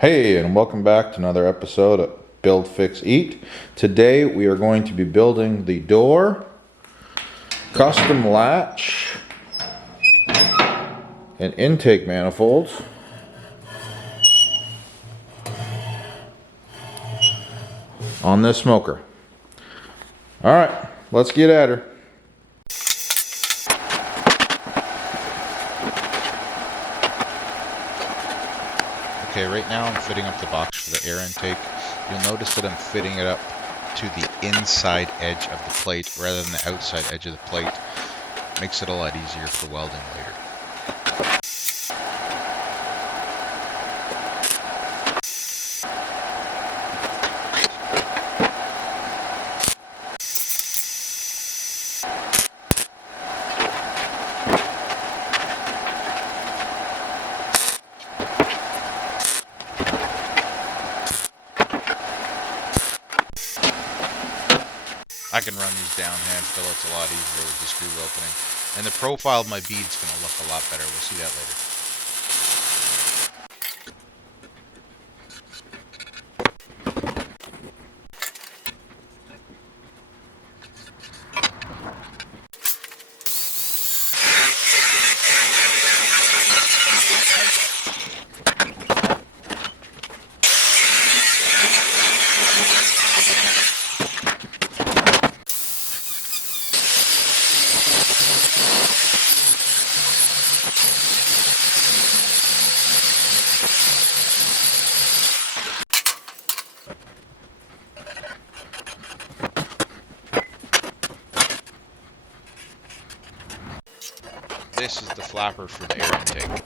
Hey, and welcome back to another episode of Build, Fix, Eat. Today we are going to be building the door, custom latch, and intake manifolds on this smoker. All right, let's get at her. Okay, right now I'm fitting up the box for the air intake. You'll notice that I'm fitting it up to the inside edge of the plate rather than the outside edge of the plate. Makes it a lot easier for welding later. I can run these downhand fillets a lot easier with the screw opening. And the profile of my bead's going to look a lot better. We'll see that later. This is the flapper for the air intake.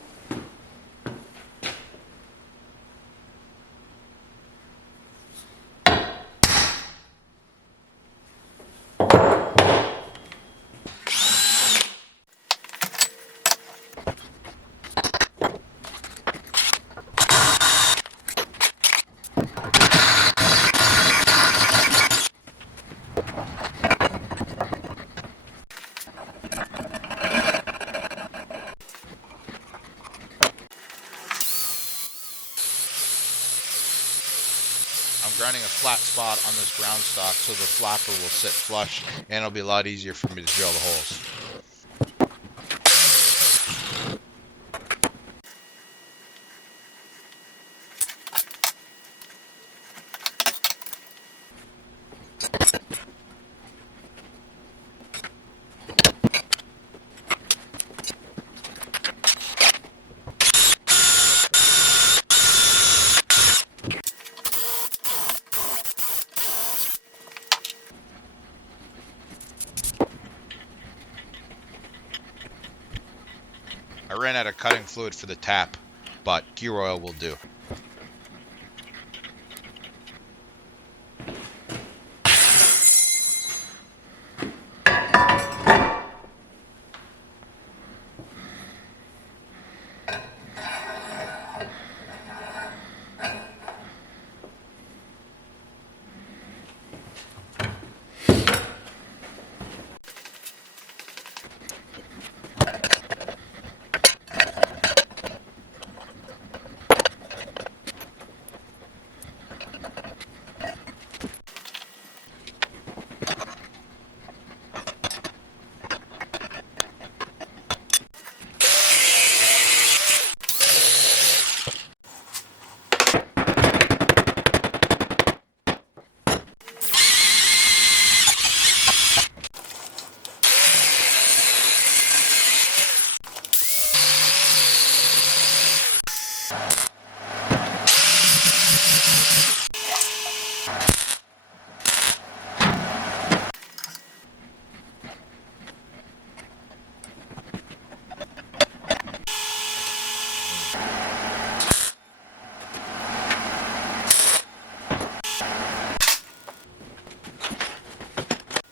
I'm grinding a flat spot on this ground stock so the flapper will sit flush and it'll be a lot easier for me to drill the holes. I ran out of cutting fluid for the tap, but gear oil will do.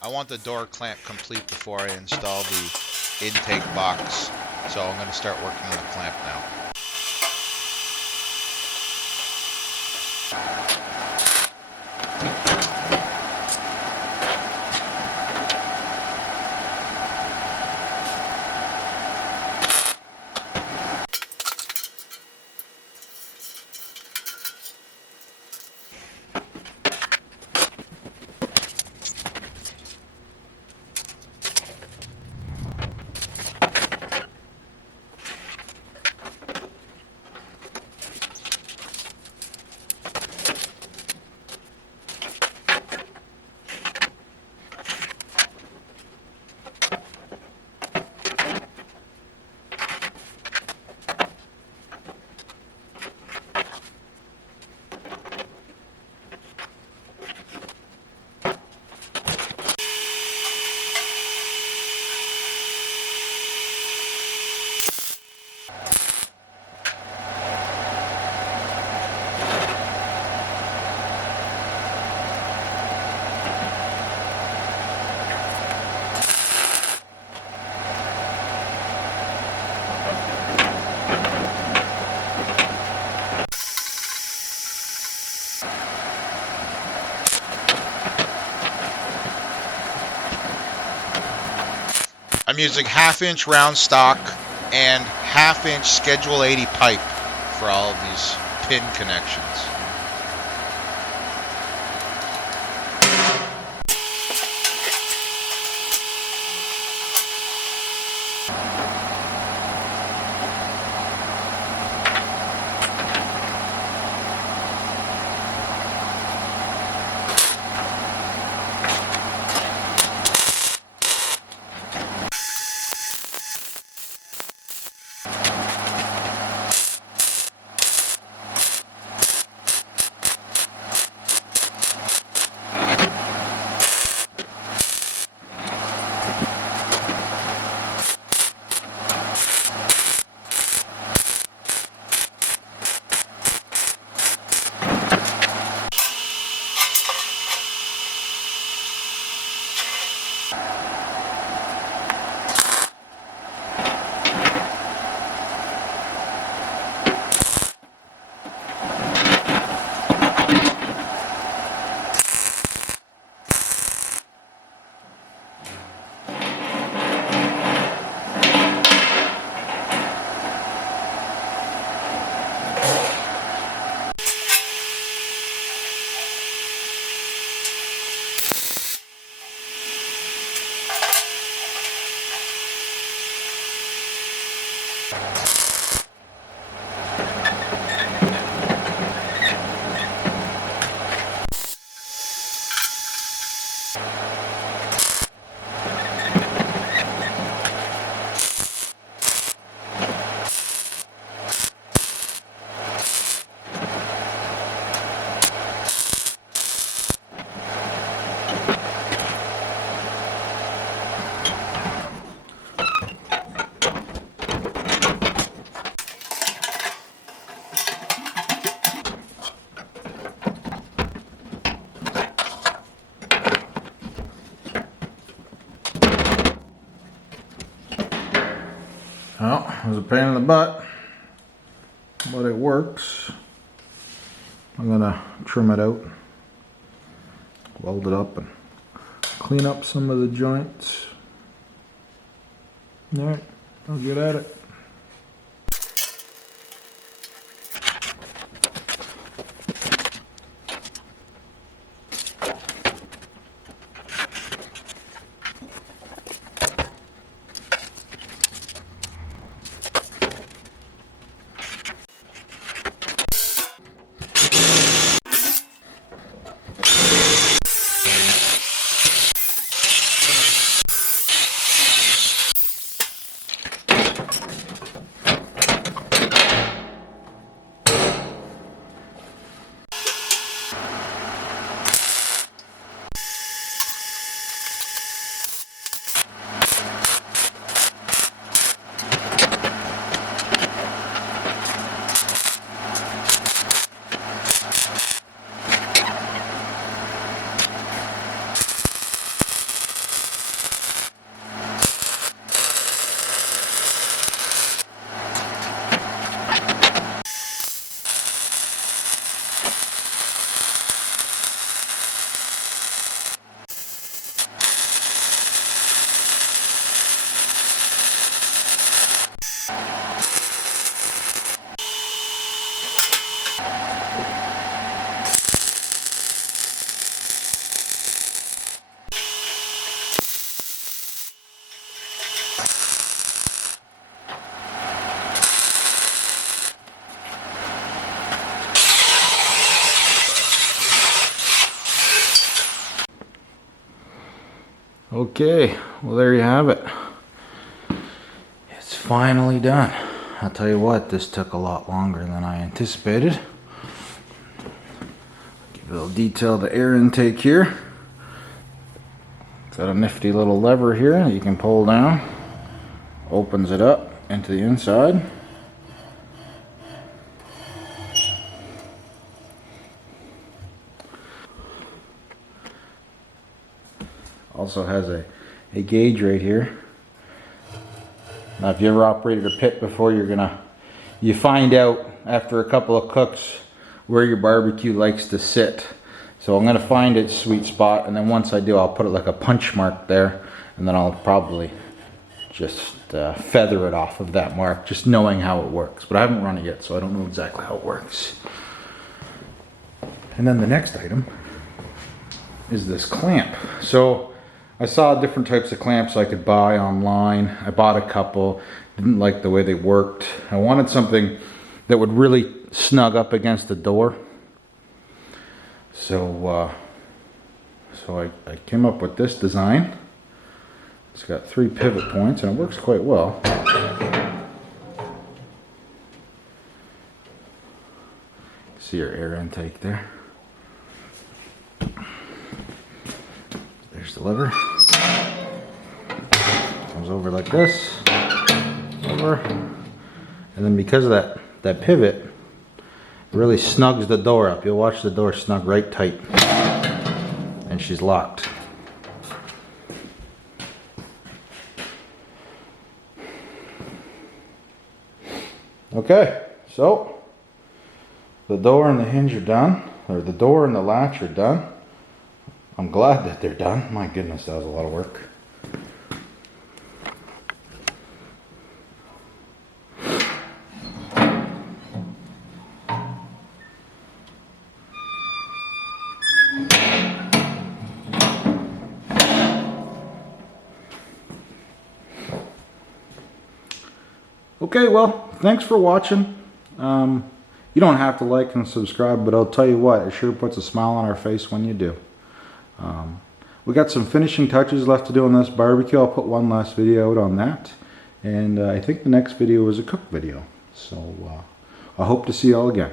I want the door clamp complete before I install the intake box, so I'm going to start working on the clamp now. I'm using 1/2-inch round stock and 1/2-inch Schedule 80 pipe for all of these pin connections. Well, it was a pain in the butt, but it works. I'm gonna trim it out, weld it up, and clean up some of the joints. Alright, I'll get at it. Okay, well there you have it. It's finally done. I'll tell you what, this took a lot longer than I anticipated. Give a little detail to air intake here. Got a nifty little lever here that you can pull down. Opens it up into the inside. Also has a gauge right here. Now if you ever operated a pit before, you find out after a couple of cooks where your barbecue likes to sit. So I'm gonna find its sweet spot, and then once I do, I'll put it like a punch mark there, and then I'll probably just feather it off of that mark, just knowing how it works. But I haven't run it yet, so I don't know exactly how it works. And then the next item is this clamp. So I saw different types of clamps I could buy online. I bought a couple, didn't like the way they worked. I wanted something that would really snug up against the door. So I came up with this design. It's got 3 pivot points and it works quite well. See your air intake there. There's the lever. Comes over like this. Over. And then because of that pivot, it really snugs the door up. You'll watch the door snug right tight. And she's locked. Okay, so the door and the hinge are done, or the door and the latch are done. I'm glad that they're done. My goodness, that was a lot of work. Okay, well, thanks for watching. You don't have to like and subscribe, but I'll tell you what, it sure puts a smile on our face when you do. We got some finishing touches left to do on this barbecue. I'll put one last video out on that. And I think the next video is a cook video. So I hope to see you all again.